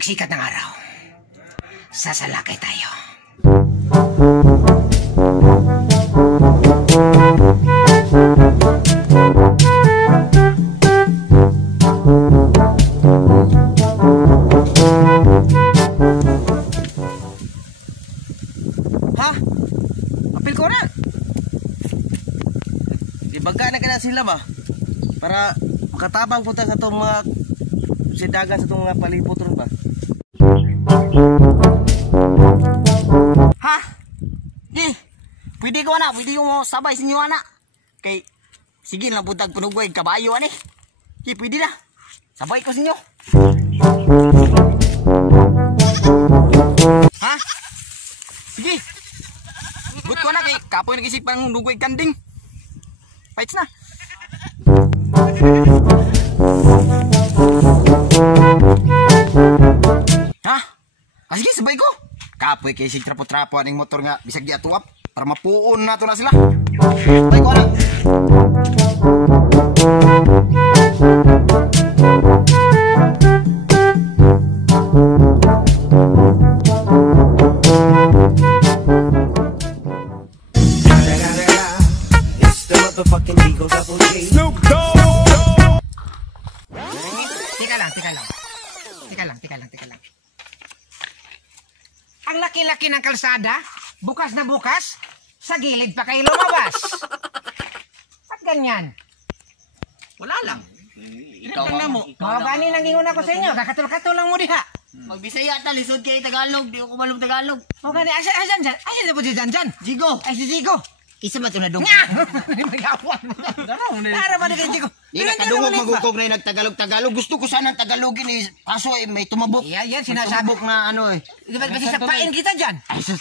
pagsikat ng araw, sasalakay tayo. Ha? Apil ko na. Ibaga na ka na sila ba? Para makatabang punta sa itong mga sidagan sa itong mga palipot ron ba? Ha? Di, pwede ko na, pwede ko sabay sa inyo anak. Kay, sige lang puntag punugway, kabayo ani. Di, pwede na. Sabay ko sa inyo. Ha? Sige. But ko na kay kapoy nag-isipan ng dugway kanding. Fights na. Ha? Sige, sabay ko. Kapoy kay sig trapo-trapo aning motor nga bisag di atuap para mapuon na to na sila. Sabay ko na. Teka lang. Ang laki-laki ng kalsada, bukas na bukas, sa gilid pa kayo lumabas. Ba't ganyan? Wala lang. Ikaw na mo. Mabani nang ingon ako sa inyo, kakatul-katul lang mo diha. Magbisaya ta, lisod kay Tagalog, di ko kumalong Tagalog. O gani, asan dyan? Asan na po si Jan? Jigo. Ay, si Jigo. Isa ba ito na dong? Nga! Magawan mo. Tara ba na kay Jigo? Di na kadungog magukog na yung nagtagalog-tagalog. Gusto ko sana tagalogin eh. Kaso eh, may tumabok. Yan, sinasabi. Tumabok na ano eh. Di ba sapain kita dyan? Ay, sus.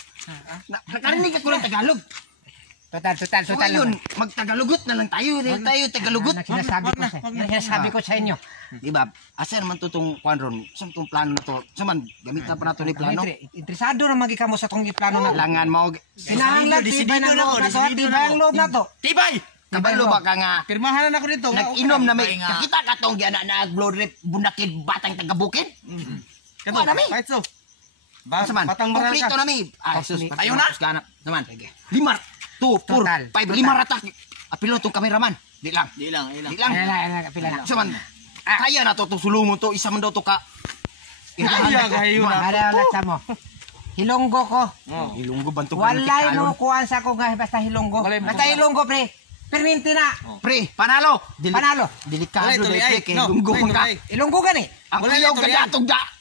Nakarinig ako ng Tagalog. Total So ngayon, magtagalugot na lang tayo. Tayo tagalugot. Sinasabi ko sa inyo. Di ba? Asa naman to itong kwanron? Saan itong plano na to? Saman, gamitan pa na ito ni plano? Interesado na magika mo sa itong plano na. Langan mo. Sinahanglan, tibay ng loob na to. Tibay ang loob na to. Tibay! Kabalo ba ka nga? Pirmahan na ako dito. Nag-inom na may kakita ka itong gana na glory bunakid batang tagabukid? Kato, fight so. Saman, Batang baral kompleto ka. na mi. Ay, sus, Ayaw na? Saman, 5, 2, 4, 5, 5 ratak. Apilo itong kameraman. Di lang. Pila na. Saman, kaya na to, sulungon to, isa man daw to ka. Kaya kayo na. Ada na sa mo. Hilonggo ko. Ilunggo banto Walay no kuan sa ko nga basta hilonggo. Basta hilonggo pre. Perminti na. Pre, panalo. Panalo. Delikado na pre, kay ilunggo man ka. Ilonggo gani. Ang kuyaw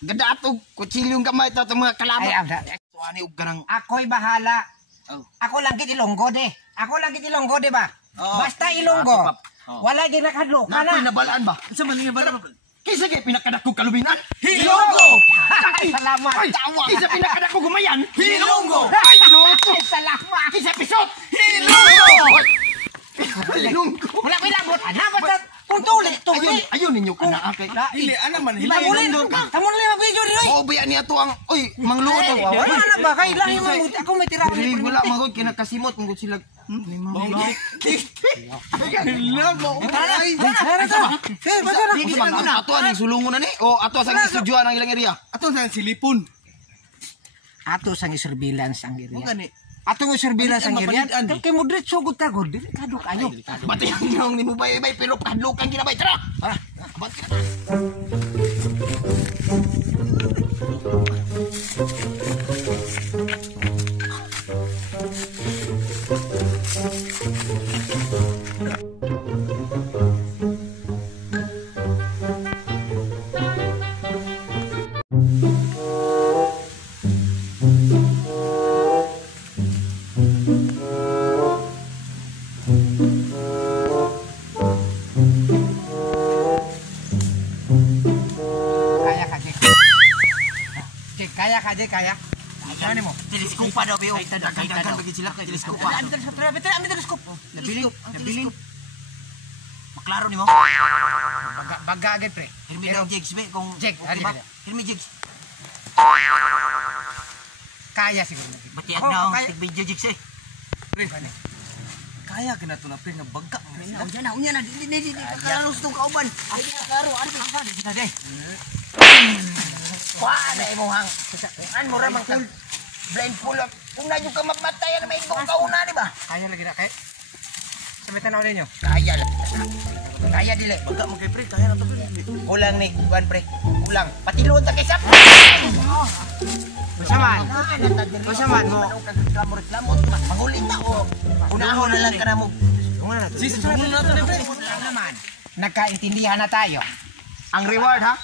gadatog kutsilyong gamay to mga kalaban. Ay, tuani og ganang ako'y bahala. Ako lang gid ilonggo de. Di ba? Basta ilonggo. Wala gid nakadlo na. kana. Nabalaan ba? Sa man nga bala. Kisa kay pinakadakog kalubinan. Hilonggo! Salamat. Kisa pinakadakog gumayan. Hilonggo! Ay, hilonggo! Salamat. Kisa pisot. Hilonggo! Hilonggo! Wala ko ilabot. Basta kung tuli. Ayun ninyo kana kay. Dili ana man Di ba ulit? Kamu na lang video di oy. Oh, biya niya to ang oy, mangluot. Wala na ba kay lang yung ako may tira Dili wala magod kinakasimot mangod sila. Ato ang sulungon na ni o ato sang istudyoan ang ilang area. Ato sa silipon. Ato sang surveillance ang area. Gani. Atong surveillance ang area. Kay moderate sugod ta god. Dili kadok ayo. Bati ang nimo bay-bay pero kadlukan ginabay tara. Abot kita. Kaya. Ano mo? Telescope daw bayo. Dagdagan bagi sila kay telescope. Ami teleskop. Nabilin. Maklaro nimo. Baga agad pre. Hirmi daw jigs be kung Hirmi jigs. Kaya siguro. Batiag na ang video jigs eh. Pre. Kaya ka na ito na pre na baga. Unya na. Dili. Kakalus itong kauban. Ay, klaro. Ano pa? Kita deh. Kuha na imong hang. An mo ra man kag blindfold. Kung na yung ka mapatayan na may ikong kauna, di ba? Kaya lagi na kay. Sabitan na ulit nyo. Kaya lang. Kaya dili. Baka mo kay pre, kaya na to pre. Kulang ni Juan pre. Kulang. Patiluon ta kay Sap. Masaman. Masaman mo. Reklamo. Mangulit na o. Unahon na lang ka na mo. Sis, sunod na to pre. Naman, nagkaintindihan na tayo. Ang reward ha?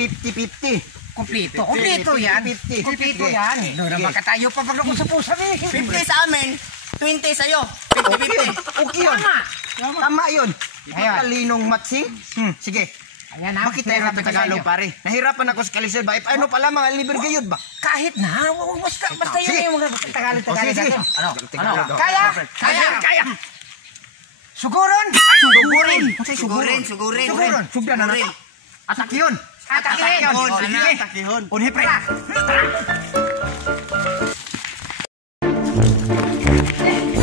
50-50. Kumpleto. Kumpleto yan. 50. Kumpleto yan. Doon naman ka tayo pa pag nakusapusan eh. 50 sa amin. 20 sa'yo. 50-50. Okay yun. Tama yun. Ayun. Kalinong matsi. Sige. Ayan ha. Bakit tayo natin Tagalog pare? Nahirapan ako sa Kalisel ba? Ano pala mga libre gayud ba? Kahit na. Basta Sige. yun yung mga Tagalog. Sige. Ano? Kaya. Suguron. Sugurin. Sugdan na rin. Atak yun. Atakihon. Unhi pre.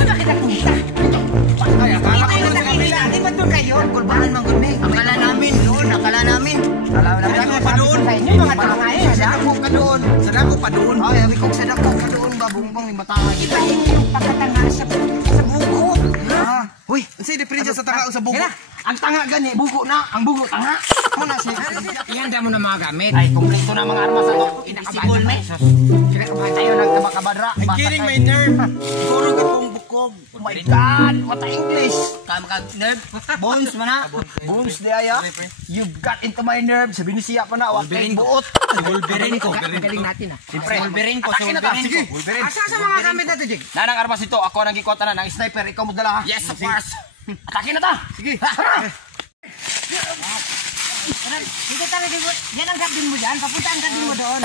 Saan kita punta? Ay, akala ko na sa Kapila. Di ba doon kayo? Kurbahan mang guni. Akala namin doon. Akala namin pa doon. Mga tangay. Sadako ka doon. Sadako pa doon. Ay, sabi ko sadako ka doon ba bumbong ni matangay. Iba yung pagkatanga sa buko. Uy, Kasi diferensya sa tanga o sa buko. ang tanga gani bugo na. Ang bugo tanga. Muna si. Ihanda mo na mga gamit. Ay, kumpleto na mga armas ato. Inakabal me. Kinakabahan tayo nagkabakabadra. I'm killing my nerve. Siguro itong bukog. Oh my God! What a English! Kama ka nerve? Bones man na? Bones di aya? You got into my nerve. Sabi ni siya pa na. Wolverine buot. Wolverine ko. Ang galing natin ah. Siyempre. Wolverine ko. Atakin na ta. Sige. Asa sa mga gamit natin, Jig? Nanang armas ito. Ako ang nagikota na ng sniper. Ikaw mo dala ha? Yes, of course. Atakin na ta. Sige. Dito talaga mo. Yan ang gabin mo dyan. Papunta ang gabin mo doon.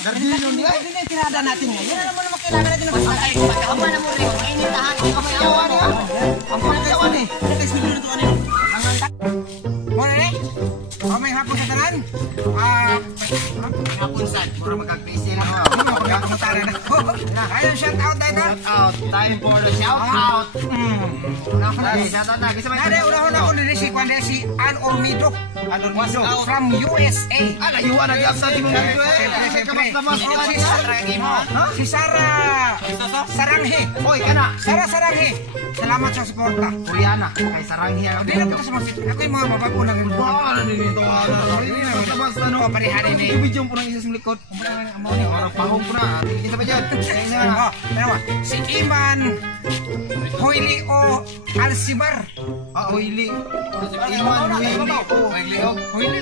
Gardino niya. Hindi na tirada natin ngayon. Yan naman naman kailangan natin ng pasakay. Tama na mo rin. Mainit ha. Ang pagkayawan niya. Ang pagkayawan eh. Muna rin. O may hapon sa tanan. Hapon sad. Puro magkagpisil. Ayun, shout out tayo na. Shout out. Time for the shout out. Shout out na. Kisa may Nade, unahon ako nila si Juan si Ann Ormido. From USA. layuan na diyan sa timong nagdo eh. Kamas-kamas Si Sarah Saranghe. Hoy, kana. Sarah Saranghe. Salamat sa suporta. Koreana. Kay Saranghi ang Di na po sa masjid. Ako yung mga babago na ganun. Ano nito? Basta ano? Pariharin ni. Video po ng isa sa likod. Orang pahong ko na. Kita pa dyan. Si Iman Hoylio Alcibar. Oily. Iman,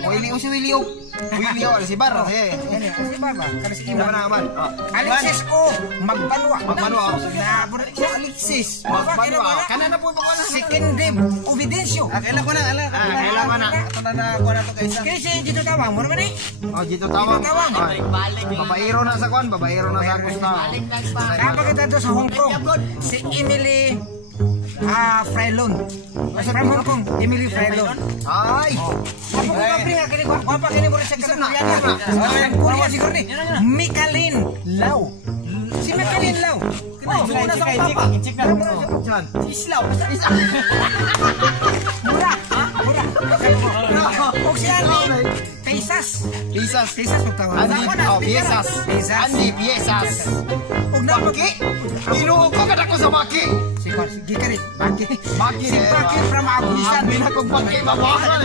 Oily o si Willie o. Willie o, si Barra. Yan eh. Alcibar ba? Kada si Iman Iman. na naman. Alexis O. Magbanwa. Magbanwa. Naburo si Alexis. Magbanwa. Kana na po ito ko na. Si Kendib Ovidencio. Kailan ko na, Kailan ko na. Ito na nakuha na ito guys. Kaya si Dito Tawang. Mura man eh. Oh, dito tawang. Dito tawang. Babaero na sa kwan. Babaero na sa Costa. Napakita doon sa Hong Kong. Si Emily Frailon. From Hong Kong. Emily Frailon. Ay! Ako ko kapri nga kini ko. Apa kini mo rin sa Korea. Korea siguro ni. Mikaelin Lau. Si Mikaelin Lau. Una sa papa. Saan? Islaw. Mura. O siya ni Pesas. Pisas. Pesas magtawag. Piesas. Andy Piesas. Og na Baki. Inuog ko kada ko sa Baki. Si Gikarit. Baki. Baki. Si Baki from Agusan. Sabi na kong Baki babakan.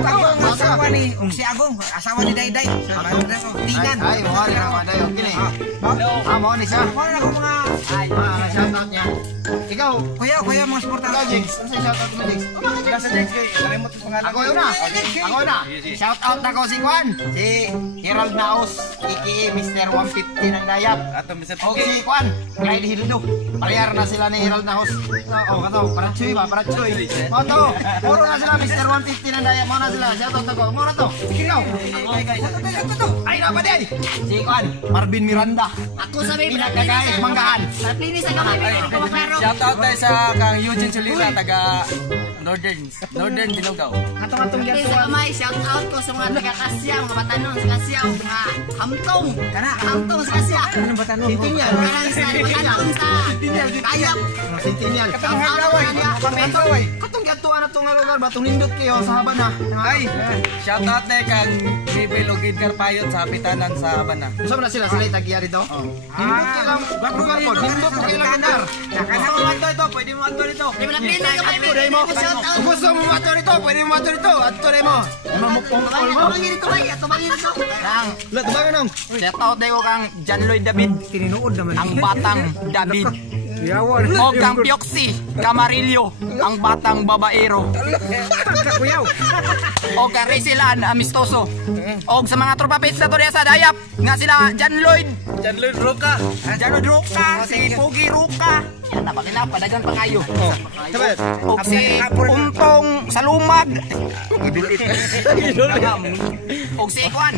Ang asawa ni si Agong, asawa ni Dayday. Tingan. Ay, mahal naman tayo. Kini. Mo ni siya. Wala ko mga Shout out niya. Ikaw. kuya mga sporta. Ikaw, Jigs. Ano sa shout out mo, Jigs? Sa next guys, kalimot yung pangalan. Ako yun na. Ako na. Shout out na ko si Juan. Si Herald Naos. Aka Mr. 150 ng Dayap. Ato, Mr. O si Juan. Clyde Hildo. Parehar na sila ni Herald Naos. Oh, kato, para choy ba, para choy. Kato, puro na sila Mr. 150 na daya mo na sila. Shout out ako. Mo na to. Ikaw. Ay, na pa di. Si Juan, Marvin Miranda. Ako sa may Pinakagayos manggaan. Sa Plinis sa kamay, hindi ko maklaro. Shoutout tayo sa kang Eugene Solira, taga Northern Binugaw. Atong Plinis sa kamay, shout out ko sa mga taga-Kasya, mga Batanon sa Kasya, mga Hamtong. Hamtong sa Kasya. Anong Batanon? Sintinyal. Karang sa Batanon sa Kayak. Sintinyal. Katong hagaway. Katong gatuan na itong lugar ba? Itong nindot kayo sa Habana. Ay, shoutout tayo kang Bibel o Edgar Payot sa Pitanan sa Habana. Gusto mo na sila itagya rito? Nindot kayo lang lugar po. Nindot kayo lang lugar. Gusto mo mato ito? Pwede mo mato rito. Di ba na pili ka may shout out. Gusto mo mato rito? Pwede mo mato rito. Ato rin mo. Tumangin ito bay, tumangin ito. Lahat ba ganun? Shout out tayo kang John Lloyd David, Tininood naman. ang batang David. O kang Pioxy Camarillo, ang batang babaero. O kang Risilan Amistoso. O sa mga tropa page na to sa Dayap, nga sila John Lloyd Roca, si Pogi Roca. Yan na, bakit na, padagan pa kayo. O si Untong Salumag. O si Juan.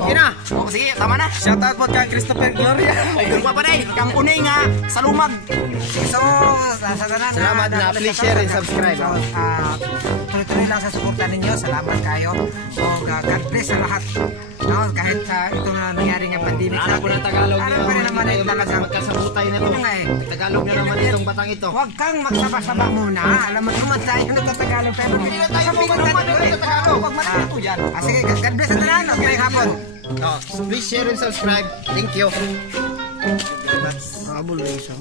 Okay na. O sige, tama na. Shoutout po kang Christopher Gloria. Kung pa pa kang unay nga Salumag. So, Salamat na. Please share and subscribe. Tuloy-tuloy lang sa suporta ninyo. Salamat kayo. O God bless sa lahat. No, kahit ito na nangyari ng pandemic Alam ko na Tagalog. Alam ko rin naman ito talagang magkasabutay na to. Ito nga eh. Tagalog na naman itong batang ito. Huwag kang magsaba-saba muna. Alam mo, naman tayo nagtatagalog. Pero Hindi na tayo sabihin pumunta natin dito sa Tagalog. Pag malito yan. sige, God bless sa lahat. Okay, hapon. Please share and subscribe. Thank you. Habol na isa.